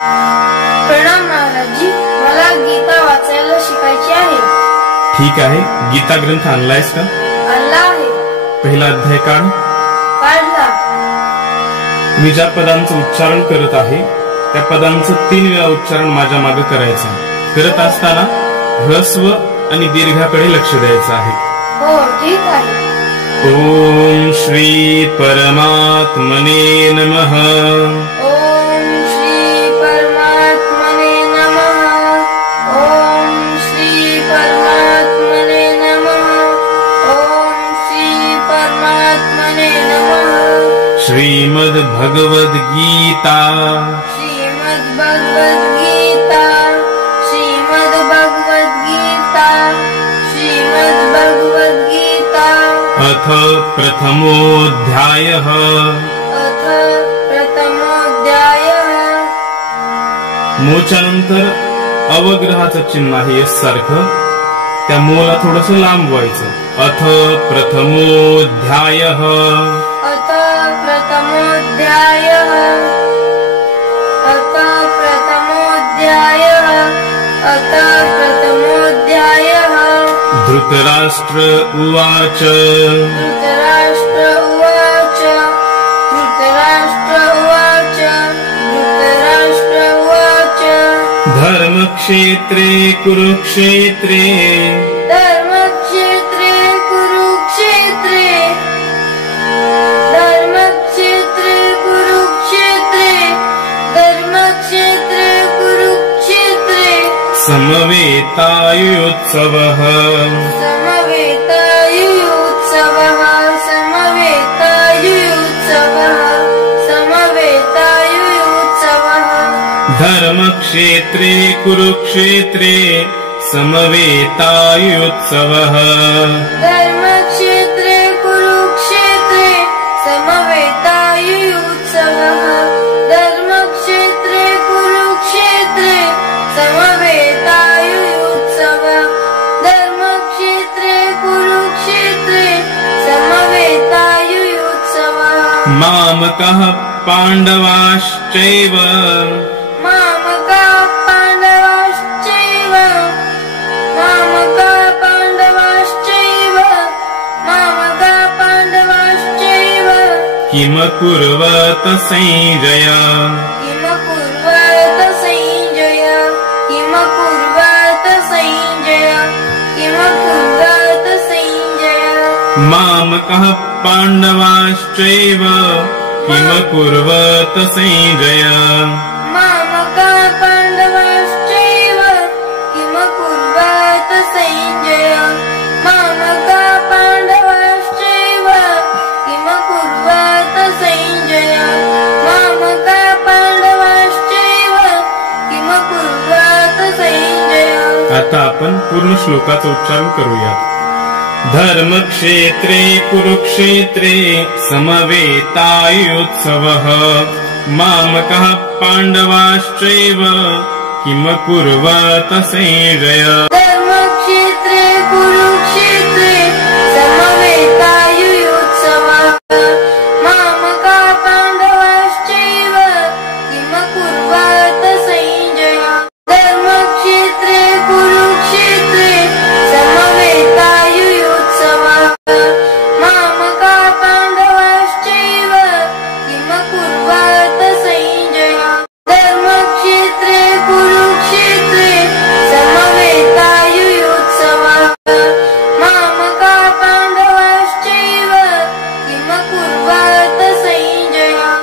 प्रणाम महाराजजी, मला गीता वाचायला शिकायची आहे. ठीक आहे, गीता ग्रंथ आणलायस का? आणला आहे. पहिला अध्याय काढ. काढला. मी ज्या पदांचं उच्चारण करत आहे त्या पदांचं 3 वेळा उच्चारण माझ्या मागे करायचं. करत असताना ह्रस्व आणि दीर्घाकडे लक्ष द्यायचं आहे. हो, ठीक आहे. ओम श्री परमात्मने नमः. ओम श्री परमात्मने नमः. ओम श्री परमात्मने नमः. ओम श्री परमात्मने नमः. श्रीमद् भगवद गीता. श्रीमद् भगवद गीता. श्रीमद् भगवद गीता. श्रीमद् भगवद गीता. अथ प्रथमोऽध्यायः. अथ प्रथमोऽध्यायः. मोच्यानंतर अवग्रहाचं चिन्ह आहे एस सारखं, त्या मोला थोडस लांब व्हायचं. अथ प्रथमोऽध्यायः. अथ प्रथमोऽध्यायः. अथ प्रथमोऽध्यायः. अथ प्रथमोऽध्यायः. धृतराष्ट्र उवाच. धृतराष्ट्र उवाच. धृतराष्ट्र उवाच. धृतराष्ट्र उवाच. धर्मक्षेत्रे कुरुक्षेत्रे. धर्मक्षेत्रे कुरुक्षेत्रे. धर्मक्षेत्रे कुरुक्षेत्रे. धर्मक्षेत्रे कुरुक्षेत्रे. समवेतायुत्सवः. समवेतायुत्सवः. समवेतायुत्सवः. समवेतायुत्सवः. धर्मक्षेत्रे कुरुक्षेत्रे समवेतायुत्सवः. धर्मक्षेत्रे कुरुक्षेत्रे समवेतायुत्सवः. धर्मक्षेत्रे कुरुक्षेत्रे समवेतायुत्सवः. धर्मक्षेत्रे कुरुक्षेत्रे समवेतायुत्सवः. मामकः पाण्डवाश्चैव. मामकाः पाण्डवाश्चैव. मामकाः पाण्डवाश्चैव. मामकाः पाण्डवाश्चैव. किमकुर्वत संजय. किमकुर्वत संजय. किमकुर्वत संजय. किमकुर्वत संजय. मामकः पाण्डवाश्चैव किमकुर्वत संजय. मामकाः पाण्डवाश्चैव. किमकुर्वत संजय. मामकाः पाण्डवाश्चैव. किमकुर्वत संजय. मामकाः पाण्डवाश्चैव. किमकुर्वत संजय. आता आपण पूर्ण श्लोकाचं उच्चारण करूया. धर्मक्षेत्रे कुरुक्षेत्रे समवेतायुत्सवः. मामकः पाण्डवाश्चैव किमकुर्वत संजय. धर्मक्षेत्रे कुरु